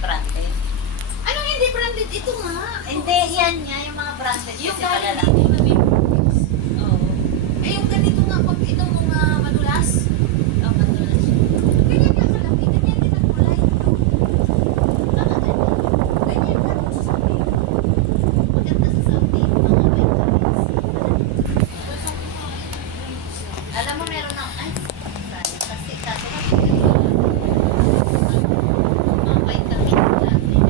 branded. Anong hindi branded? Ito nga. Hindi, yan nga, yung mga branded. Yung Kasi pala galing lang. dito na may books. Oo. Eh, yung ganito nga, pag itong mga madulas. Ang matulas. Ganyan nga kalaki, ganyan din ang kulay. Ganyan nga ako sa sabi. Maganda sa Saudi, mga vitamins. Alam mo, meron ng, ay, sayang, kasi kaso mga vitamin natin.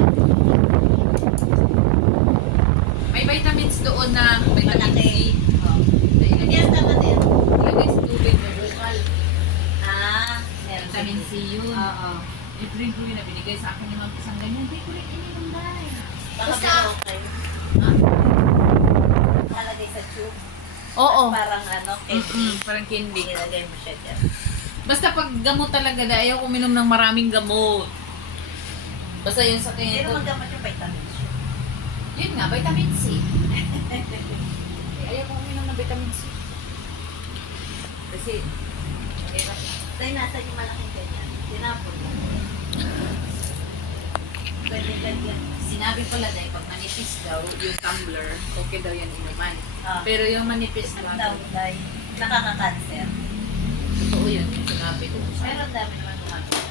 May vitamins doon na vitamin C. Malaki. Oh. Yan tama din. Ilagay sa tubig na bukal. Meron Vitamin C yun. Oo. I-drink ko yun na binigay sa akin yung mga isang ganyan. Hindi ko rin ininom dahil. Baka Basta- meron kayo. Ha? Nakalagay sa tube. Oo. Parang candy. Parang candy. Nilagay mo siya dyan. Basta pag gamot talaga, ayaw uminom ng maraming gamot. Basta yung sa Hindi kanya naman gamot yung vitamins. yun nga, vitamin C. Ayaw ko uminom ng vitamin C. Kasi, mahirap. Tayo nasa yung malaking ganyan. Tinapon mo. Pwede ganyan. Sinabi pala dahil pag manipis daw, yung tumbler, okay daw yan inuman. Ah. Pero yung manipis na Daw, dahil nakaka-cancer. totoo yun, yung sinabi ko. Pero ang dami naman gumagawa.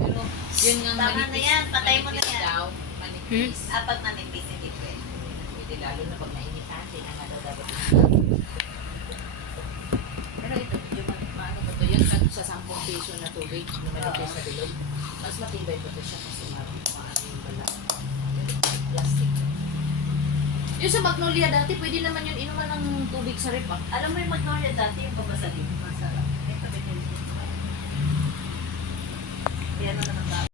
Pero, yun nga Tama manipis. na yan, patay mo na manipis yan. daw, manipis. Apat manipis, hindi pwede. Hindi lalo na pag nainitan, hindi na nga daw dapat. Pero ito, yung maano ba ito, yun sa 10 piso na tubig na manipis na bilog. Mas matibay pa ito siya kasi maano yung bala. Plastic. Yung sa Magnolia dati, pwede naman yun inuman ng tubig sa rep ah. Alam mo yung Magnolia dati, yung babasagin, masarap. Ito, binili ko. Yan na naman